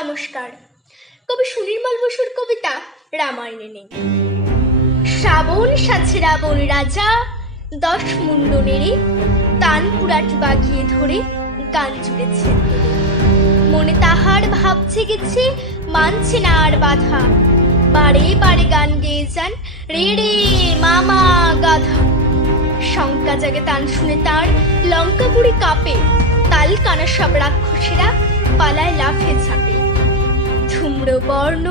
নমস্কার। কবি সুনির্মল বসুর কবিতা রামায়ণে নেই। শ্রাবণ সাছে রাবণ রাজা, 10 মুন্ড নেড়ে তান পুরাটি বাগিয়ে ধরে গান জুড়েছে। মনে তাহার ভাব জেগেছে, মানছে না আর বাধা, বারে বারে গান গেয়ে যান রে রে মামা গাধা। শঙ্কা জাগে তান শুনে তার, লঙ্কাপুরী কাঁপে, তাল কানা সব রাক্ষসীরা পালায় লাফে ঝাঁপে। ধূম্রবর্ণ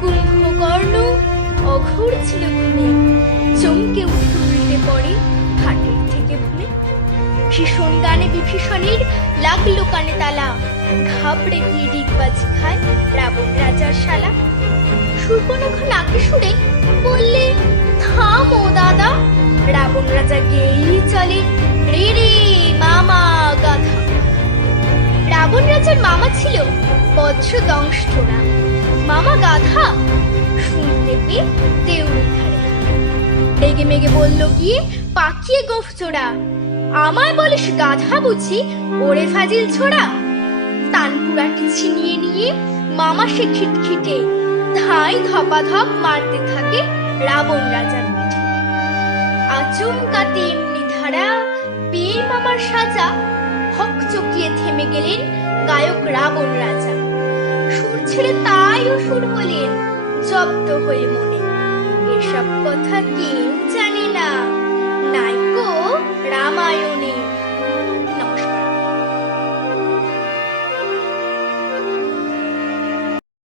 কুম্ভকর্ণ অঘোর ছিল ঘুমে, চমকে উঠে পড়ে খাটের থেকে ভুলে। ভীষণ গানে বিভীষণের লাগলো কানে তালা, ঘাবড়ে গিয়ে ডিগবাজি খায় রাবণ রাজার শালা। শূর্পণখা নাকে সুরে বললে থামো দাদা, রাবণ রাজা গেয়েই চলে রে রে মামা গাধা। রাবণ রাজার মামা ছিল বজ্র দংষ্টরা, মামা গাধা শুনতে পেয়ে দেউড়ি ধারে রেগে মেগে বলল গিয়ে পাকিয়ে গোফ চোরা, আমায় বলিস গাধা বুঝি ওরে ফাজিল ছোড়া। তানপুরাটি ছিনিয়ে নিয়ে মামা সে খিটখিটে, ধাই ধপাধপ মারতে থাকে রাবণ রাজার পিঠে। আচমকাতে এমনি ধারা পেয়ে মামার সাজা, হক চকিয়ে থেমে গেলেন গায়ক রাবণ রাজা। সুর ছেড়ে তাই ও সুর হলেন জব্দ হয়ে মনে,